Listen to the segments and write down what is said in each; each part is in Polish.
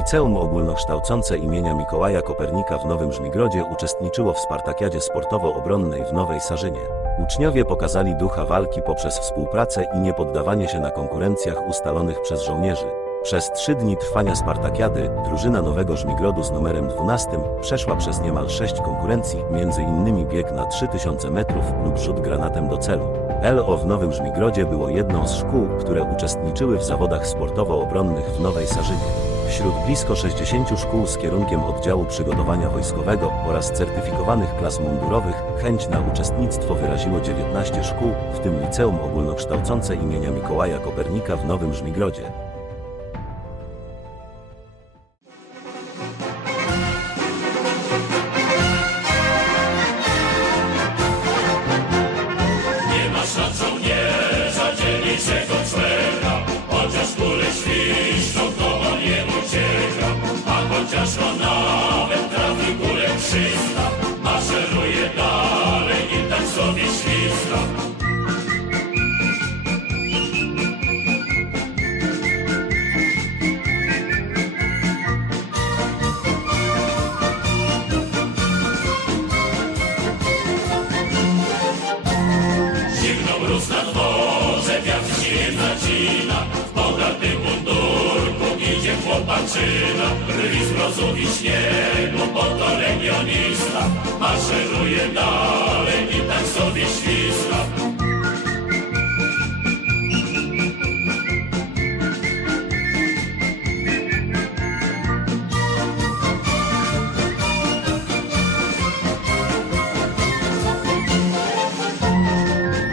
Liceum Ogólnokształcące imienia Mikołaja Kopernika w Nowym Żmigrodzie uczestniczyło w Spartakiadzie Sportowo-Obronnej w Nowej Sarzynie. Uczniowie pokazali ducha walki poprzez współpracę i niepoddawanie się na konkurencjach ustalonych przez żołnierzy. Przez trzy dni trwania Spartakiady drużyna Nowego Żmigrodu z numerem 12 przeszła przez niemal sześć konkurencji, m.in. bieg na 3000 metrów lub rzut granatem do celu. LO w Nowym Żmigrodzie było jedną z szkół, które uczestniczyły w zawodach sportowo-obronnych w Nowej Sarzynie. Wśród blisko 60 szkół z kierunkiem oddziału przygotowania wojskowego oraz certyfikowanych klas mundurowych chęć na uczestnictwo wyraziło 19 szkół, w tym Liceum Ogólnokształcące imienia Mikołaja Kopernika w Nowym Żmigrodzie. Nie ma szans żołnierza dzielniejszego człeka, just chłopaczyna. Brwi z mrozu i śniegu, bo to legionista, maszeruje dalej i tak sobie śwista.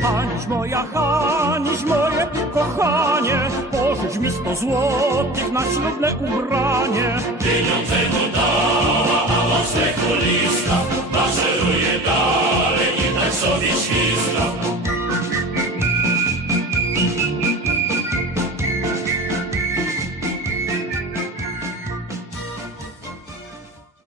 Haniś moja, moje kochanie, mi sto złotych na ślubne ubranie.